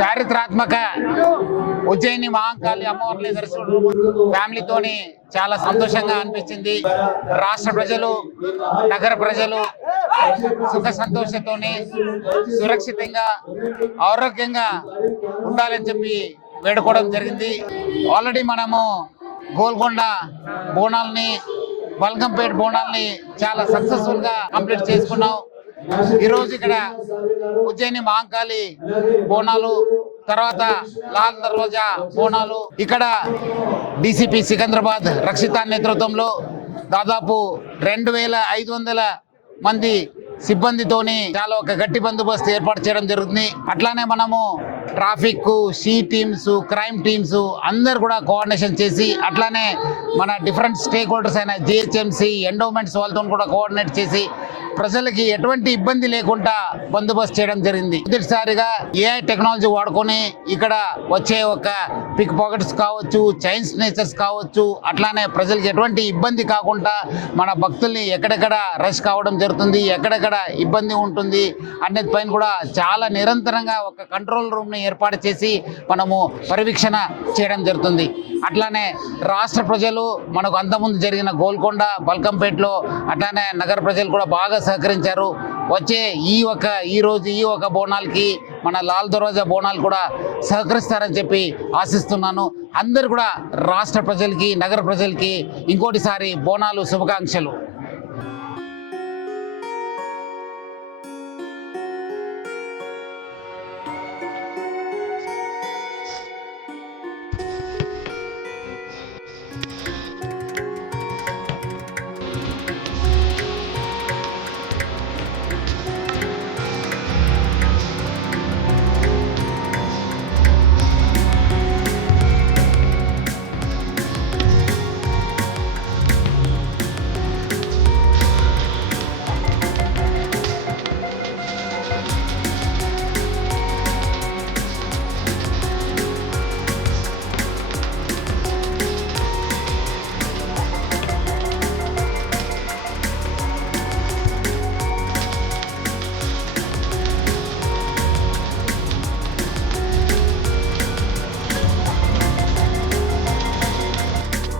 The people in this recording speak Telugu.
చారిత్రాత్మక ఉజ్జయిని మహాంకాళి అమ్మవారిని దర్శనం ఫ్యామిలీతోని చాలా సంతోషంగా అనిపించింది. రాష్ట్ర ప్రజలు, నగర ప్రజలు సుఖ సంతోషంతోని సురక్షితంగా ఆరోగ్యంగా ఉండాలని చెప్పి వేడుకోవడం జరిగింది. ఆల్రెడీ మనము గోల్కొండ బోనాల్ని, బల్కంపేట్ బోనాల్ని చాలా సక్సెస్ఫుల్ గా కంప్లీట్ చేసుకున్నాం. ఈరోజు ఇక్కడ ఉజ్జయిని మహాంకాళి బోనాలు, తర్వాత లాల్ దర్వాజా బోనాలు, ఇక్కడ డీసీపీ సికింద్రాబాద్ రక్షిత నేతృత్వంలో దాదాపు 2500 మంది సిబ్బందితోని చాలా ఒక గట్టి బందోబస్తు ఏర్పాటు చేయడం జరుగుతుంది. అట్లానే మనము traffic, she teams, crime teams అందరు కూడా కోఆర్డినేషన్ చేసి, అట్లానే మన డిఫరెంట్ స్టేక్ హోల్డర్స్ అయిన జిహెచ్ఎంసీ, ఎండోమెంట్స్ వాళ్ళతో కూడా కోఆర్డినేట్ చేసి ప్రజలకి ఎటువంటి ఇబ్బంది లేకుండా బందోబస్తు చేయడం జరిగింది. మొదటిసారిగా ఏఐ టెక్నాలజీ వాడుకొని ఇక్కడ వచ్చే ఒక పిక్ పాకెట్స్ కావచ్చు, చైన్ స్నేచర్స్ కావచ్చు, అట్లానే ప్రజలకి ఎటువంటి ఇబ్బంది కాకుండా మన భక్తుల్ని ఎక్కడెక్కడ రష్ కావడం జరుగుతుంది, ఎక్కడెక్కడ ఇబ్బంది ఉంటుంది అనేది పైన కూడా చాలా నిరంతరంగా ఒక కంట్రోల్ రూమ్ ని ఏర్పాటు చేసి మనము పర్యవేక్షణ చేయడం జరుగుతుంది. అట్లానే రాష్ట్ర ప్రజలు మనకు అంతకుముందు జరిగిన గోల్కొండ, బల్కంపేట్లో అట్లానే నగర ప్రజలు కూడా బాగా సహకరించారు. వచ్చే ఈ రోజు ఈ ఒక బోనాలకి మన లాల్ దర్వాజా బోనాలు కూడా సహకరిస్తారని చెప్పి ఆశిస్తున్నాను. అందరు కూడా రాష్ట్ర ప్రజలకి, నగర ప్రజలకి ఇంకోటిసారి బోనాలు శుభాకాంక్షలు.